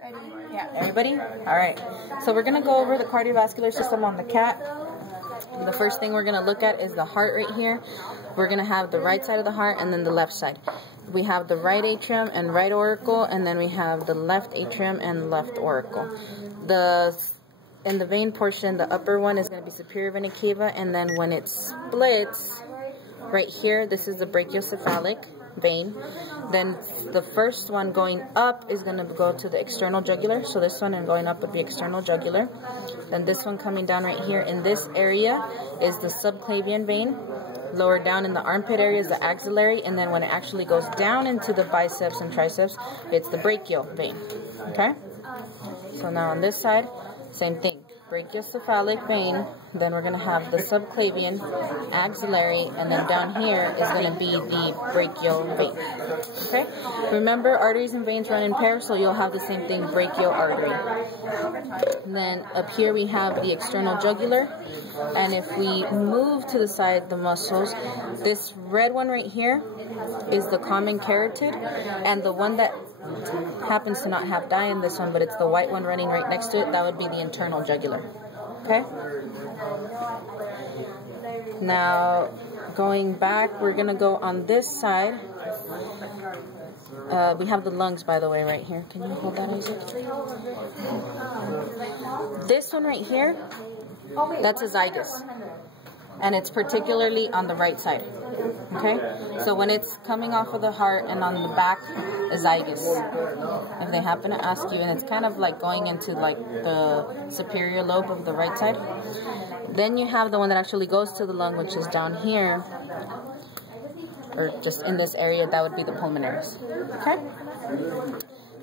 Yeah, everybody? Alright. So we're going to go over the cardiovascular system on the cat. The first thing we're going to look at is the heart right here. We're going to have the right side of the heart and then the left side. We have the right atrium and right auricle, and then we have the left atrium and left auricle. In the vein portion, the upper one is going to be superior vena cava, and then when it splits, right here, this is the brachiocephalic vein. Then the first one going up is going to go to the external jugular. So this one and going up would be external jugular. Then this one coming down right here in this area is the subclavian vein. Lower down in the armpit area is the axillary, and then when it actually goes down into the biceps and triceps, it's the brachial vein. Okay? So now on this side, same thing. Brachiocephalic vein, then we're going to have the subclavian, axillary, and then down here is going to be the brachial vein. Okay? Remember, arteries and veins run in pairs, so you'll have the same thing, brachial artery. And then up here we have the external jugular, and if we move to the side, the muscles, this red one right here is the common carotid, and the one that happens to not have dye in this one, but it's the white one running right next to it, that would be the internal jugular. Okay? Now, going back, we're going to go on this side. We have the lungs, by the way, right here. Can you hold that, Isaac? This one right here, that's a zygus. And it's particularly on the right side. Okay? So when it's coming off of the heart and on the back, a zygus. If they happen to ask you, and it's kind of like going into like the superior lobe of the right side. Then you have the one that actually goes to the lung, which is down here, or just in this area, that would be the pulmonaris. Okay?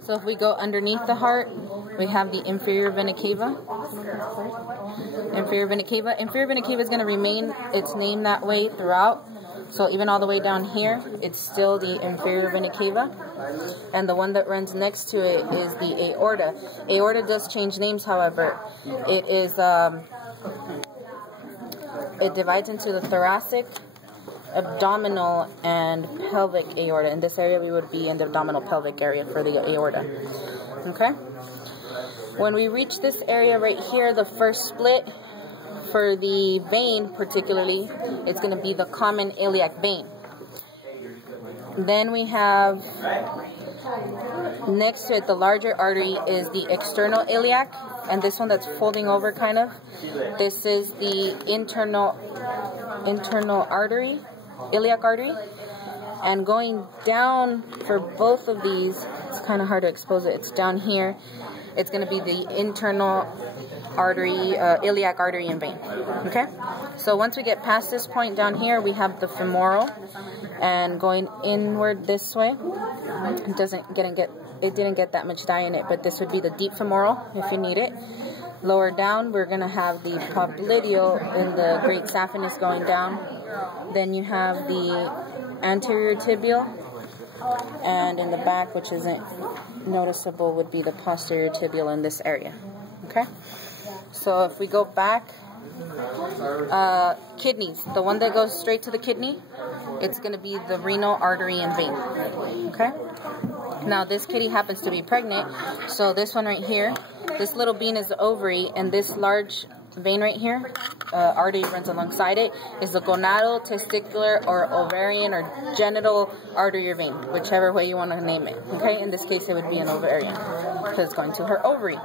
So if we go underneath the heart, we have the inferior vena cava. Inferior vena cava. Inferior vena cava is going to remain its name that way throughout. So even all the way down here, it's still the inferior vena cava. And the one that runs next to it is the aorta. Aorta does change names, however. It is, it divides into the thoracic, abdominal, and pelvic aorta. In this area, we would be in the abdominal pelvic area for the aorta. Okay? When we reach this area right here, the first split, for the vein particularly, it's going to be the common iliac vein. Then we have, next to it, the larger artery is the external iliac, and this one that's folding over kind of, this is the internal artery, iliac artery. And going down for both of these, it's kind of hard to expose it, it's down here, it's going to be the internal artery, iliac artery and vein. Okay? So once we get past this point down here, we have the femoral, and going inward this way, it didn't get that much dye in it, but this would be the deep femoral if you need it. Lower down, we're going to have the popliteal in the great saphenous going down. Then you have the anterior tibial, and in the back, which isn't noticeable, would be the posterior tibial in this area. Okay? So if we go back, kidneys, the one that goes straight to the kidney, it's going to be the renal artery and vein. Okay? Now this kitty happens to be pregnant, so this one right here, this little bean is the ovary, and this large vein right here, artery runs alongside it, is the gonadal, testicular, or ovarian, or genital artery or vein, whichever way you want to name it. Okay? In this case, it would be an ovarian, because it's going to her ovary.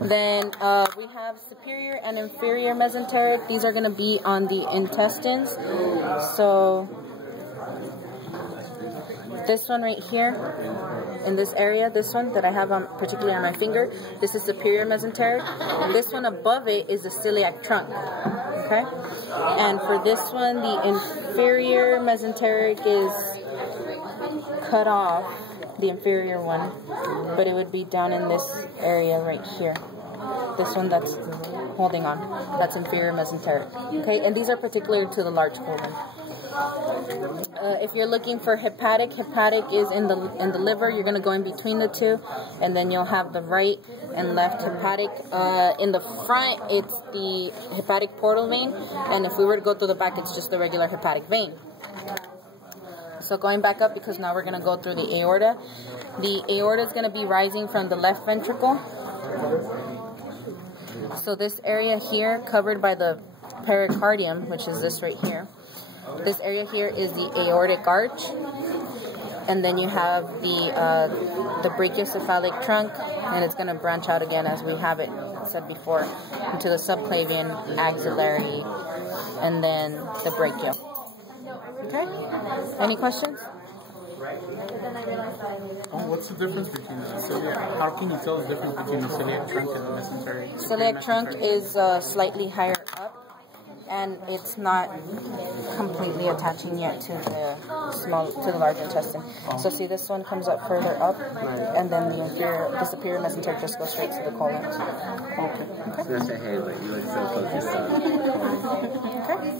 Then we have superior and inferior mesenteric. These are going to be on the intestines. So this one right here, in this area, this one that I have on, particularly on my finger, this is superior mesenteric. And this one above it is the celiac trunk. Okay? And for this one, the inferior mesenteric is cut off, the inferior one, but it would be down in this area right here. This one that's holding on, that's inferior mesenteric. Okay, and these are particular to the large colon. If you're looking for hepatic, hepatic is in the liver. You're going to go in between the two, and then you'll have the right and left hepatic. In the front, it's the hepatic portal vein, and if we were to go through the back, it's just the regular hepatic vein. So going back up, because now we're going to go through the aorta. The aorta is going to be rising from the left ventricle. So this area here, covered by the pericardium, which is this right here. This area here is the aortic arch. And then you have the brachiocephalic trunk, and it's going to branch out again, as we have it said before, into the subclavian, axillary, and then the brachial. Okay? Any questions? What's the difference between the celiac? How can you tell the difference between the celiac trunk and the mesentery? Celiac trunk is slightly higher up, and it's not completely attaching yet to the large intestine. So see, this one comes up further up, and then the superior mesenteric just goes straight to the colon. Okay. So that's the head, but you would still focus on. Okay.